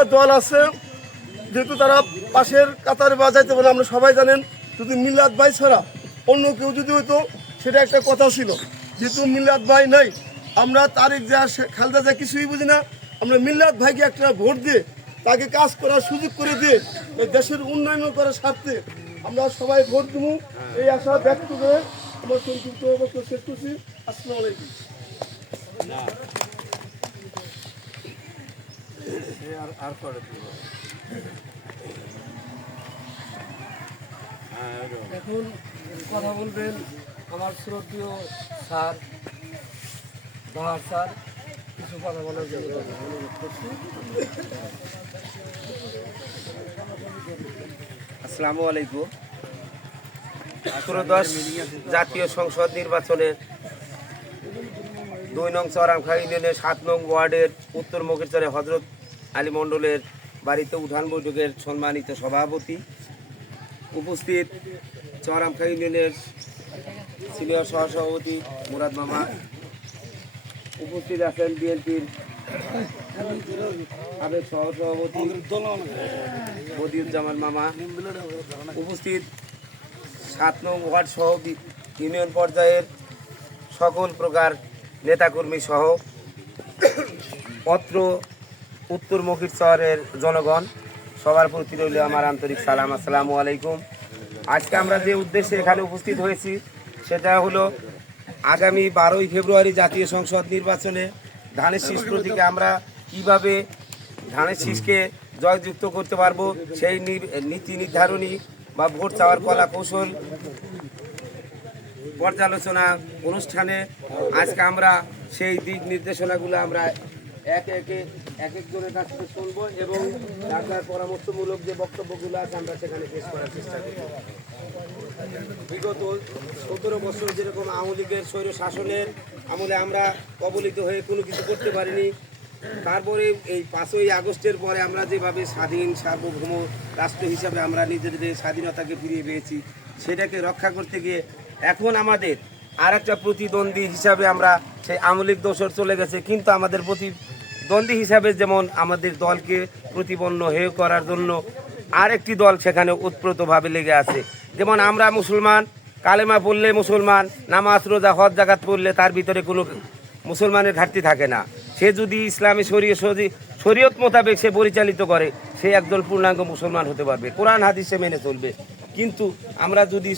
বিভিন্ন দল আছে, যেহেতু তারা পাশের কাতারে বাজাইতে বলে আমরা সবাই জানেন। যদি মিল্লাত ভাই ছাড়া অন্য কেউ যদি হতো সেটা একটা কথা ছিল, যেহেতু মিল্লাত ভাই নাই, আমরা তারিক যা খালেদা যা কিছুই বুঝি না। আমরা মিল্লাত ভাইকে একটা ভোট দিয়ে তাকে কাজ করার সুযোগ করে দিয়ে দেশের উন্নয়ন করার স্বার্থে আমরা সবাই ভোট দেব, এই আশা ব্যক্ত করে আমার সংক্ষিপ্ত বক্তব্য শেষ করছি। আসসালামু আলাইকুম। এখন কথা বলবেন আমার শ্রদ্ধেয় স্যার বাহার স্যার, কিছু কথা বলার জন্য অনুরোধ করছি। আসসালামু আলাইকুম। ১৭ জাতীয় সংসদ নির্বাচনের ২ নং চরামখা ইউনিয়নের ৭ নং ওয়ার্ডের উত্তর মকিরচরে হজরত আলী মণ্ডলের বাড়িতে উঠান বৈঠকের সম্মানিত সভাপতি, উপস্থিত চরামখা ইউনিয়নের সিনিয়র সহসভাপতি মুরাদ মামা, উপস্থিত আছেন বিএনপির সাবেক সহসভাপতি বদিউজ্জামান মামা, উপস্থিত ৭ নং ওয়ার্ড সহ ইউনিয়ন পর্যায়ের সকল প্রকার নেতাকর্মী সহ অত্র উত্তর মকিরচরের জনগণ, সবার প্রতি রইল আমার আন্তরিক সালাম। আসসালামু আলাইকুম। আজকে আমরা যে উদ্দেশ্যে এখানে উপস্থিত হয়েছি সেটা হলো আগামী 12ই ফেব্রুয়ারি জাতীয় সংসদ নির্বাচনে ধানের শীষ প্রতীকে আমরা কিভাবে ধানের শীষকে জয়যুক্ত করতে পারবো সেই নীতি নির্ধারণী বা ভোট চাওয়ার কলা কৌশল পর্যালোচনা অনুষ্ঠানে আজকে আমরা সেই দিক নির্দেশনাগুলো আমরা এক একজনের কাছ থেকে শুনবো এবং তার পরামর্শমূলক যে বক্তব্যগুলো আছে আমরা সেখানে পেশ করার চেষ্টা করব। বিগত ১৭ বছর যেরকম আওয়ামী লীগের স্বৈর শাসনের আমলে আমরা কবলিত হয়ে কোনো কিছু করতে পারিনি, তারপরে এই ৫ই আগস্টের পরে আমরা যেভাবে স্বাধীন সার্বভৌম রাষ্ট্র হিসাবে আমরা নিজেদের স্বাধীনতাকে ফিরিয়ে পেয়েছি, সেটাকে রক্ষা করতে গিয়ে এখন আমাদের আর একটা প্রতিদ্বন্দ্বী হিসাবে আমরা সেই আওয়ামী লীগ দোসর চলে গেছে, কিন্তু আমাদের প্রতিদ্বন্দ্বী হিসাবে যেমন আমাদের দলকে প্রতিপন্ন হেয় করার জন্য আরেকটি দল সেখানে ওতপ্রোতভাবে লেগে আছে। যেমন আমরা মুসলমান, কালেমা পড়লে মুসলমান, নামাজ রোজা হজ জাকাত পড়লে তার ভিতরে কোনো মুসলমানের ঘাটতি থাকে না। সে যদি ইসলামী শরীয়ত মোতাবেক সে পরিচালিত করে, সে একজন পূর্ণাঙ্গ মুসলমান হতে পারবে, কোরআন হাদিসে মেনে চলবে। কিন্তু আমরা যদি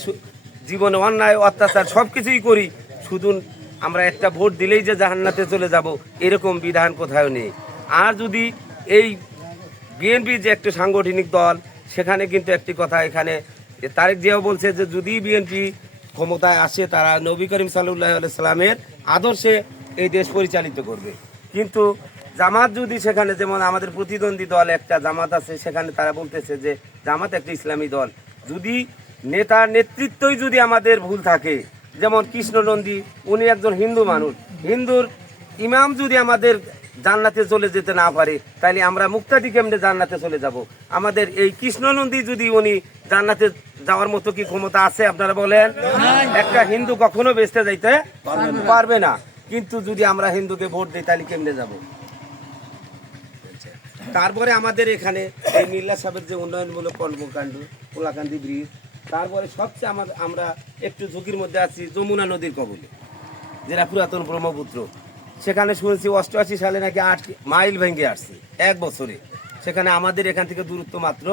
জীবনে অন্যায় অত্যাচার সব কিছুই করি, শুধু আমরা একটা ভোট দিলেই যে জাহান্নাতে চলে যাব এরকম বিধান কোথাও নেই। আর যদি এই বিএনপি যে একটা সাংগঠনিক দল, সেখানে কিন্তু একটি কথা এখানে তারেক জিয়াও বলছে যে যদি বিএনপি ক্ষমতায় আসে তারা নবী করিম সাল্লাল্লাহু আলাইহি সাল্লামের আদর্শে এই দেশ পরিচালিত করবে। কিন্তু জামাত যদি সেখানে, যেমন আমাদের প্রতিদ্বন্দ্বী দল একটা জামাত আছে, সেখানে তারা বলতেছে যে জামাত একটা ইসলামী দল, যদি নেতার নেতৃত্বই যদি আমাদের ভুল থাকে, যেমন কৃষ্ণনন্দী উনি একজন হিন্দু মানুষ, হিন্দুর ইমাম যদি আমাদের জান্নাতে চলে যেতে না পারে, তাইলে আমরা মুক্তাদি কেমনে জান্নাতে চলে যাব? আমাদের এই কৃষ্ণনন্দী যদি উনি জান্নাতে যাওয়ার মতো কি ক্ষমতা আছে আপনারা বলেন? একটা হিন্দু কখনো বেঁচতে যাইতে পারবে না। কিন্তু যদি আমরা হিন্দুকে ভোট দিই তাহলে কেমনে যাব? তারপরে আমাদের এখানে এই মিল্লা সাহেবের যে উন্নয়নমূলক কর্মকাণ্ড, কোলাকান্দি ব্রিজ, তারপরে সবচেয়ে আমরা একটু ঝুঁকির মধ্যে আছি যমুনা নদীর কবলে, যেটা পুরাতন ব্রহ্মপুত্র। সেখানে শুনেছি 88 সালে নাকি 8 মাইল ভেঙে আসছে 1 বছরে। সেখানে আমাদের এখান থেকে দূরত্ব মাত্র